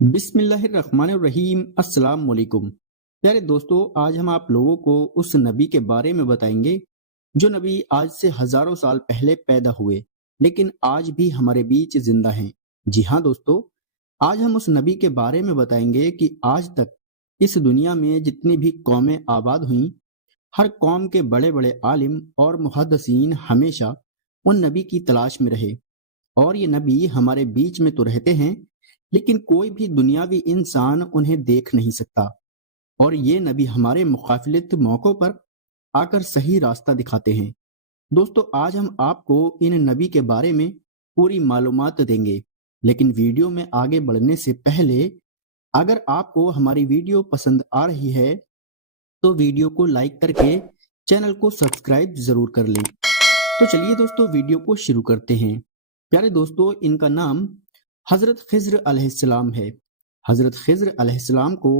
بسم اللہ الرحمن الرحیم۔ السلام علیکم پیارے دوستو، آج ہم آپ لوگوں کو اس نبی کے بارے میں بتائیں گے جو نبی آج سے ہزاروں سال پہلے پیدا ہوئے لیکن آج بھی ہمارے بیچ زندہ ہیں۔ جی ہاں دوستو، آج ہم اس نبی کے بارے میں بتائیں گے کہ آج تک اس دنیا میں جتنی بھی قومیں آباد ہوئیں، ہر قوم کے بڑے بڑے عالم اور محدثین ہمیشہ ان نبی کی تلاش میں رہے، اور یہ نبی ہمارے بیچ میں تو رہتے ہیں لیکن کوئی بھی دنیاوی انسان انہیں دیکھ نہیں سکتا، اور یہ نبی ہمارے مخالفت موقعوں پر آ کر صحیح راستہ دکھاتے ہیں۔ دوستو، آج ہم آپ کو ان نبی کے بارے میں پوری معلومات دیں گے، لیکن ویڈیو میں آگے بڑھنے سے پہلے اگر آپ کو ہماری ویڈیو پسند آ رہی ہے تو ویڈیو کو لائک کر کے چینل کو سبسکرائب ضرور کر لیں۔ تو چلیے دوستو، ویڈیو کو شروع کرتے ہیں۔ پیارے دوستو، ان کا نام حضرت خضر علیہ السلام ہے۔ حضرت خضر علیہ السلام کو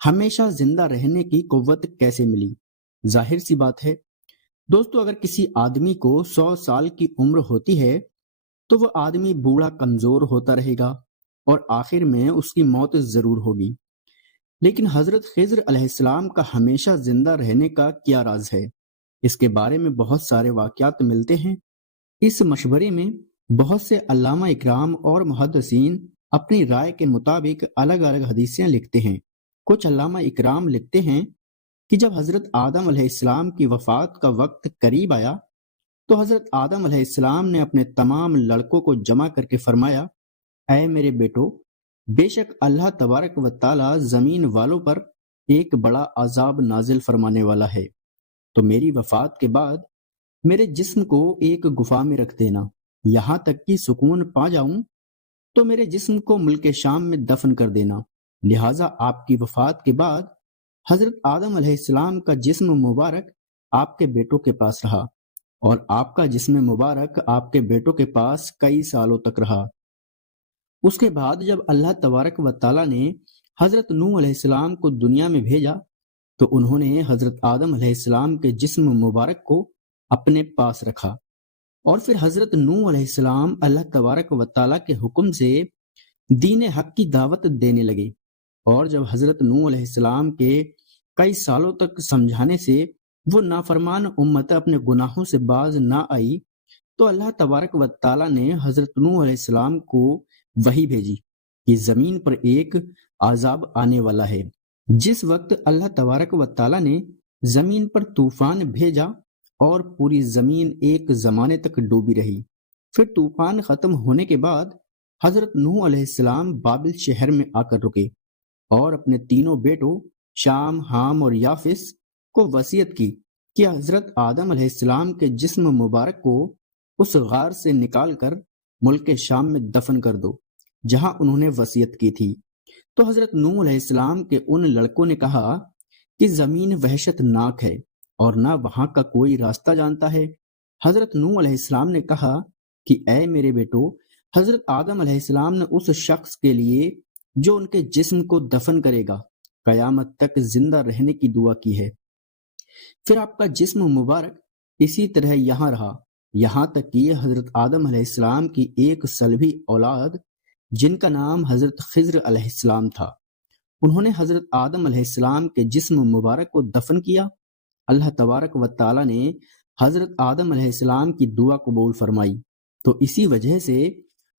ہمیشہ زندہ رہنے کی قوت کیسے ملی؟ ظاہر سی بات ہے دوستو، اگر کسی آدمی کو 100 سال کی عمر ہوتی ہے تو وہ آدمی بوڑھا کمزور ہوتا رہے گا اور آخر میں اس کی موت ضرور ہوگی، لیکن حضرت خضر علیہ السلام کا ہمیشہ زندہ رہنے کا کیا راز ہے؟ اس کے بارے میں بہت سارے واقعات ملتے ہیں۔ اس مشورے میں بہت سے علامہ اکرام اور محدثین اپنی رائے کے مطابق الگ الگ حدیثیں لکھتے ہیں۔ کچھ علامہ اکرام لکھتے ہیں کہ جب حضرت آدم علیہ السلام کی وفات کا وقت قریب آیا تو حضرت آدم علیہ السلام نے اپنے تمام لڑکوں کو جمع کر کے فرمایا، اے میرے بیٹو، بے شک اللہ تبارک و تعالی زمین والوں پر ایک بڑا عذاب نازل فرمانے والا ہے، تو میری وفات کے بعد میرے جسم کو ایک گفا میں رکھ دینا، یہاں تک کہ سکون پا جاؤں تو میرے جسم کو ملک شام میں دفن کر دینا۔ لہٰذا آپ کی وفات کے بعد حضرت آدم علیہ السلام کا جسم مبارک آپ کے بیٹوں کے پاس رہا، اور آپ کا جسم مبارک آپ کے بیٹوں کے پاس کئی سالوں تک رہا۔ اس کے بعد جب اللہ تبارک و تعالیٰ نے حضرت نوح علیہ السلام کو دنیا میں بھیجا تو انہوں نے حضرت آدم علیہ السلام کے جسم مبارک کو اپنے پاس رکھا، اور پھر حضرت نوح علیہ السلام اللہ تبارک و تعالیٰ کے حکم سے دین حق کی دعوت دینے لگے، اور جب حضرت نوح علیہ السلام کے کئی سالوں تک سمجھانے سے وہ نافرمان امت اپنے گناہوں سے باز نہ آئی تو اللہ تبارک و تعالیٰ نے حضرت نوح علیہ السلام کو وحی بھیجی کہ زمین پر ایک عذاب آنے والا ہے۔ جس وقت اللہ تبارک و تعالیٰ نے زمین پر طوفان بھیجا اور پوری زمین ایک زمانے تک ڈوبی رہی، پھر طوفان ختم ہونے کے بعد حضرت نوح علیہ السلام بابل شہر میں آ کر رکے اور اپنے تینوں بیٹوں شام، حام اور یافس کو وصیت کی کہ حضرت آدم علیہ السلام کے جسم مبارک کو اس غار سے نکال کر ملک شام میں دفن کر دو جہاں انہوں نے وصیت کی تھی۔ تو حضرت نوح علیہ السلام کے ان لڑکوں نے کہا کہ زمین وحشت ناک ہے اور نہ وہاں کا کوئی راستہ جانتا ہے۔ حضرت نوح علیہ السلام نے کہا کہ اے میرے بیٹو، حضرت آدم علیہ السلام نے اس شخص کے لیے جو ان کے جسم کو دفن کرے گا قیامت تک زندہ رہنے کی دعا کی ہے۔ پھر آپ کا جسم مبارک اسی طرح یہاں رہا، یہاں تک کہ حضرت آدم علیہ السلام کی ایک صلبی اولاد جن کا نام حضرت خضر علیہ السلام تھا، انہوں نے حضرت آدم علیہ السلام کے جسم مبارک کو دفن کیا۔ اللہ تبارک و تعالیٰ نے حضرت آدم علیہ السلام کی دعا قبول فرمائی، تو اسی وجہ سے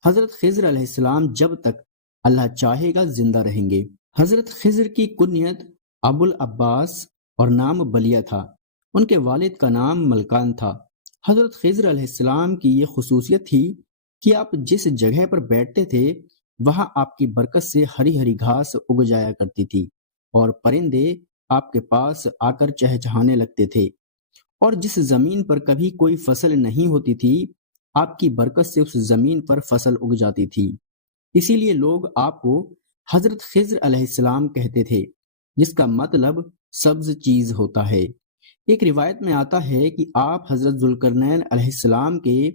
حضرت خضر علیہ السلام جب تک اللہ چاہے گا زندہ رہیں گے۔ حضرت خضر کی کنیت ابو العباس اور نام بلیہ تھا، ان کے والد کا نام ملکان تھا۔ حضرت خضر علیہ السلام کی یہ خصوصیت تھی کہ آپ جس جگہ پر بیٹھتے تھے وہاں آپ کی برکت سے ہری ہری گھاس اگ جایا کرتی تھی، اور پرندے آپ کے پاس آ کر چہچہانے لگتے تھے، اور جس زمین پر کبھی کوئی فصل نہیں ہوتی تھی آپ کی برکت سے اس زمین پر فصل اگ جاتی تھی۔ اسی لیے لوگ آپ کو حضرت خضر علیہ السلام کہتے تھے، جس کا مطلب سبز چیز ہوتا ہے۔ ایک روایت میں آتا ہے کہ آپ حضرت ذوالقرنین علیہ السلام کے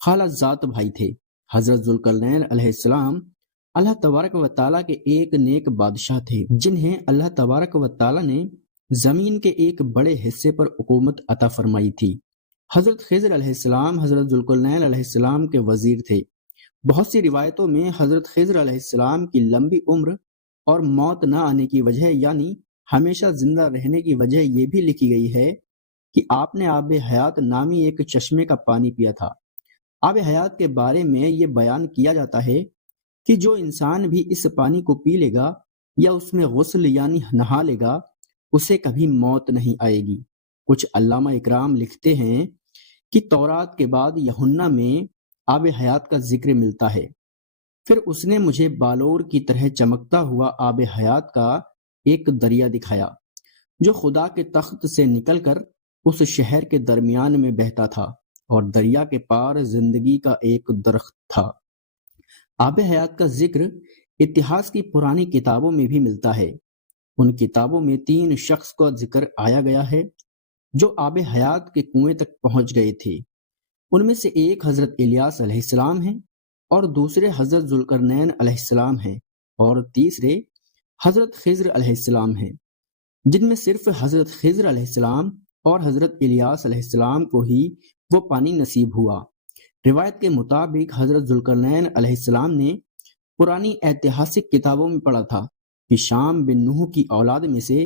خالہ زاد بھائی تھے۔ حضرت ذوالقرنین علیہ السلام اللہ تبارک و تعالیٰ کے ایک نیک بادشاہ تھے جنہیں اللہ تبارک و تعالیٰ نے زمین کے ایک بڑے حصے پر حکومت عطا فرمائی تھی۔ حضرت خضر علیہ السلام حضرت ذوالقرنین علیہ السلام کے وزیر تھے، بہت سی روایتوں میں حضرت خضر علیہ السلام کی لمبی عمر اور موت نہ آنے کی وجہ یعنی ہمیشہ زندہ رہنے کی وجہ یہ بھی لکھی گئی ہے کہ آپ نے آب حیات نامی ایک چشمے کا پانی پیا تھا۔ آب حیات کے بارے میں یہ بیان کیا جاتا ہے کہ جو انسان بھی اس پانی کو پی لے گا یا اس میں غسل یعنی نہا لے گا اسے کبھی موت نہیں آئے گی۔ کچھ علامہ اکرام لکھتے ہیں کہ تورات کے بعد یوحنا میں آب حیات کا ذکر ملتا ہے۔ پھر اس نے مجھے بالور کی طرح چمکتا ہوا آب حیات کا ایک دریا دکھایا جو خدا کے تخت سے نکل کر اس شہر کے درمیان میں بہتا تھا اور دریا کے پار زندگی کا ایک درخت تھا۔ آب حیات کا ذکر اتہاس کی پرانی کتابوں میں بھی ملتا ہے۔ ان کتابوں میں 3 شخص کا ذکر آیا گیا ہے جو آب حیات کے کنویں تک پہنچ گئے تھے۔ ان میں سے ایک حضرت الیاس علیہ السلام ہیں اور دوسرے حضرت ذوالقرنین علیہ السلام ہیں اور تیسرے حضرت خضر علیہ السلام ہیں، جن میں صرف حضرت خضر علیہ السلام اور حضرت الیاس علیہ السلام کو ہی وہ پانی نصیب ہوا۔ روایت کے مطابق حضرت ذوالقرنین علیہ السلام نے پرانی ایتہاسک کتابوں میں پڑھا تھا کہ شام بن نوح کی اولاد میں سے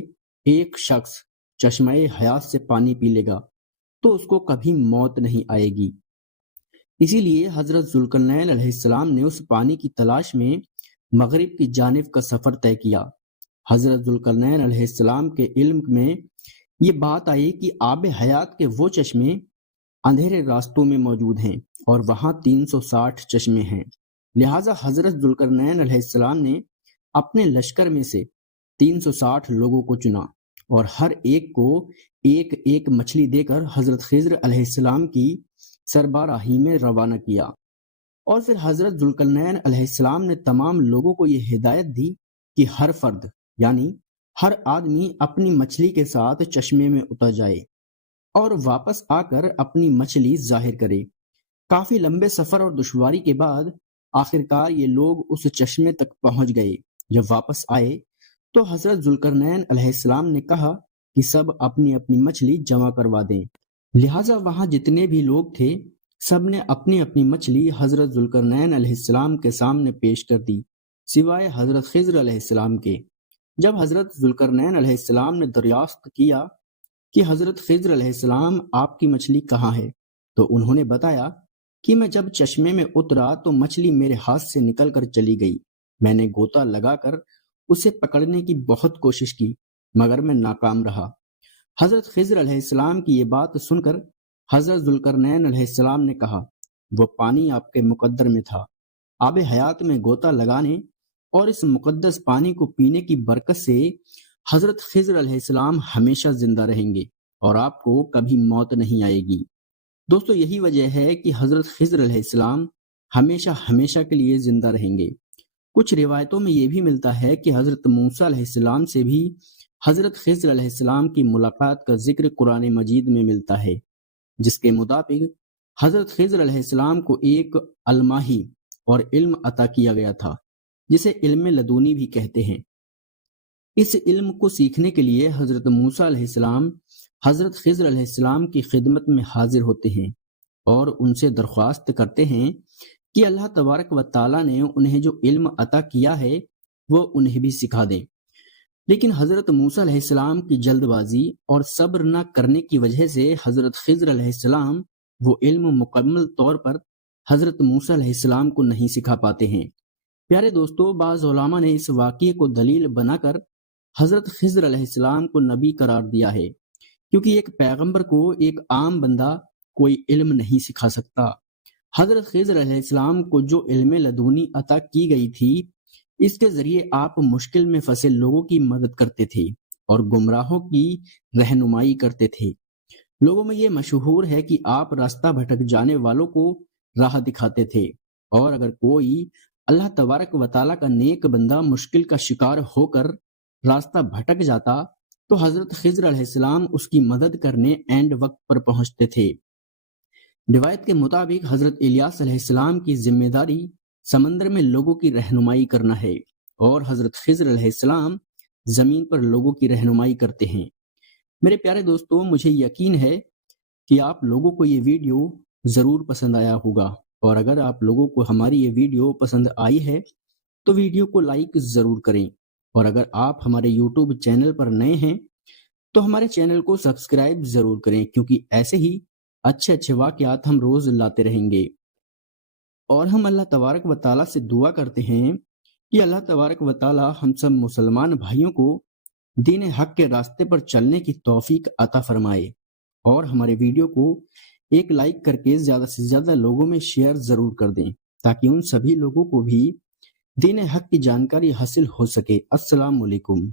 ایک شخص چشمہ حیات سے پانی پی لے گا تو اس کو کبھی موت نہیں آئے گی۔ اسی لیے حضرت ذوالقرنین علیہ السلام نے اس پانی کی تلاش میں مغرب کی جانب کا سفر طے کیا۔ حضرت ذوالقرنین علیہ السلام کے علم میں یہ بات آئی کہ آب حیات کے وہ چشمے اندھیرے راستوں میں موجود ہیں اور وہاں 360 چشمے ہیں۔ لہٰذا حضرت ذوالقرنین علیہ السلام نے اپنے لشکر میں سے 360 لوگوں کو چنا اور ہر ایک کو ایک ایک مچھلی دے کر حضرت خضر علیہ السلام کی سربراہی میں روانہ کیا۔ اور پھر حضرت ذوالقرنین علیہ السلام نے تمام لوگوں کو یہ ہدایت دی کہ ہر فرد یعنی ہر آدمی اپنی مچھلی کے ساتھ چشمے میں اتر جائے اور واپس آ کر اپنی مچھلی ظاہر کرے۔ کافی لمبے سفر اور دشواری کے بعد آخرکار یہ لوگ اس چشمے تک پہنچ گئے۔ جب واپس آئے تو حضرت ذوالقرنین علیہ السلام نے کہا کہ سب اپنی اپنی مچھلی جمع کروا دیں۔ لہٰذا وہاں جتنے بھی لوگ تھے سب نے اپنی اپنی مچھلی حضرت ذوالقرنین علیہ السلام کے سامنے پیش کر دی سوائے حضرت خضر علیہ السلام کے۔ جب حضرت ذوالقرنین علیہ السلام نے دریافت کیا کہ حضرت خضر علیہ السلام آپ کی مچھلی کہاں ہے تو انہوں نے بتایا کہ میں جب چشمے میں اترا تو مچھلی میرے ہاتھ سے نکل کر چلی گئی۔ میں نے غوطہ لگا کر اسے پکڑنے کی بہت کوشش کی مگر میں ناکام رہا۔ حضرت خضر علیہ السلام کی یہ بات سن کر حضرت ذوالقرنین علیہ السلام نے کہا وہ پانی آپ کے مقدر میں تھا۔ آب حیات میں غوطہ لگانے اور اس مقدس پانی کو پینے کی برکت سے حضرت خضر علیہ السلام ہمیشہ زندہ رہیں گے اور آپ کو کبھی موت نہیں آئے گی۔ دوستو یہی وجہ ہے کہ حضرت خضر علیہ السلام ہمیشہ ہمیشہ کے لیے زندہ رہیں گے۔ کچھ روایتوں میں یہ بھی ملتا ہے کہ حضرت موسیٰ علیہ السلام سے بھی حضرت خضر علیہ السلام کی ملاقات کا ذکر قرآن مجید میں ملتا ہے، جس کے مطابق حضرت خضر علیہ السلام کو ایک الماہی اور علم عطا کیا گیا تھا جسے علم لدونی بھی کہتے ہیں۔ اس علم کو سیکھنے کے لیے حضرت موسیٰ علیہ السلام حضرت خضر علیہ السلام کی خدمت میں حاضر ہوتے ہیں اور ان سے درخواست کرتے ہیں کہ اللہ تبارک و تعالیٰ نے انہیں جو علم عطا کیا ہے وہ انہیں بھی سکھا دیں۔ لیکن حضرت موسیٰ علیہ السلام کی جلد بازی اور صبر نہ کرنے کی وجہ سے حضرت خضر علیہ السلام وہ علم مکمل طور پر حضرت موسیٰ علیہ السلام کو نہیں سکھا پاتے ہیں۔ پیارے دوستو، بعض علماء نے اس واقعے کو دلیل بنا کر حضرت خضر علیہ السلام کو نبی قرار دیا ہے، کیونکہ ایک پیغمبر کو ایک عام بندہ کوئی علم نہیں سکھا سکتا۔ حضرت خضر علیہ السلام کو جو علم لدونی عطا کی گئی تھی اس کے ذریعے آپ مشکل میں پھنسے لوگوں کی مدد کرتے تھے اور گمراہوں کی رہنمائی کرتے تھے۔ لوگوں میں یہ مشہور ہے کہ آپ راستہ بھٹک جانے والوں کو راہ دکھاتے تھے، اور اگر کوئی اللہ تبارک و تعالیٰ کا نیک بندہ مشکل کا شکار ہو کر راستہ بھٹک جاتا تو حضرت خضر علیہ السلام اس کی مدد کرنے اینڈ وقت پر پہنچتے تھے۔ روایت کے مطابق حضرت الیاس علیہ السلام کی ذمہ داری سمندر میں لوگوں کی رہنمائی کرنا ہے اور حضرت خضر علیہ السلام زمین پر لوگوں کی رہنمائی کرتے ہیں۔ میرے پیارے دوستو، مجھے یقین ہے کہ آپ لوگوں کو یہ ویڈیو ضرور پسند آیا ہوگا۔ اور اگر آپ لوگوں کو ہماری یہ ویڈیو پسند آئی ہے تو ویڈیو کو لائک ضرور کریں، اور اگر آپ ہمارے یوٹیوب چینل پر نئے ہیں تو ہمارے چینل کو سبسکرائب ضرور کریں، کیونکہ ایسے ہی اچھے اچھے واقعات ہم روز لاتے رہیں گے۔ اور ہم اللہ تبارک و تعالیٰ سے دعا کرتے ہیں کہ اللہ تبارک و تعالیٰ ہم سب مسلمان بھائیوں کو دین حق کے راستے پر چلنے کی توفیق عطا فرمائے، اور ہمارے ویڈیو کو ایک لائک کر کے زیادہ سے زیادہ لوگوں میں شیئر ضرور کر دیں، تاکہ ان سبھی لوگوں کو بھی دین حق کی جانکاری حاصل ہو سکے۔ السلام علیکم۔